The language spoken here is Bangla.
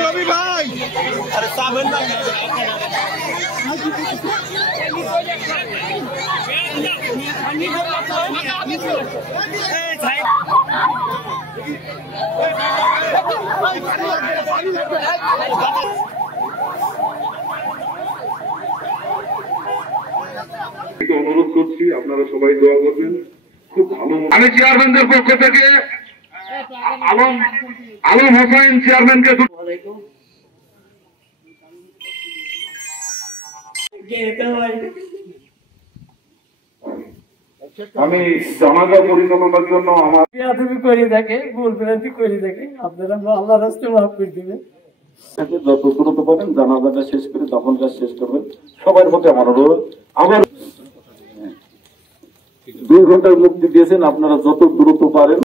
রবি ভাই আরে সাবেন না অনুরোধ করছি আপনারা সবাই দোয়া করবেন। খুব ভালো। আমি চেয়ারম্যানদের পক্ষ থেকে আলম হোসেন চেয়ারম্যানকে আমি জানাজা পরিচালনার জন্য আমার করে থাকে ভুল ভ্রান্তি করে থাকে আপনারা আল্লাহ রাস্তায় মাফ করে দিবেন। যত দ্রুত পাবেন জানাজাটা শেষ করে তখন কাজ শেষ করবেন। সবার প্রতি আমার অনুরোধ। আমার 2 ঘন্টার মুক্তি দিয়েছেন, আপনারা যত দ্রুত পারেন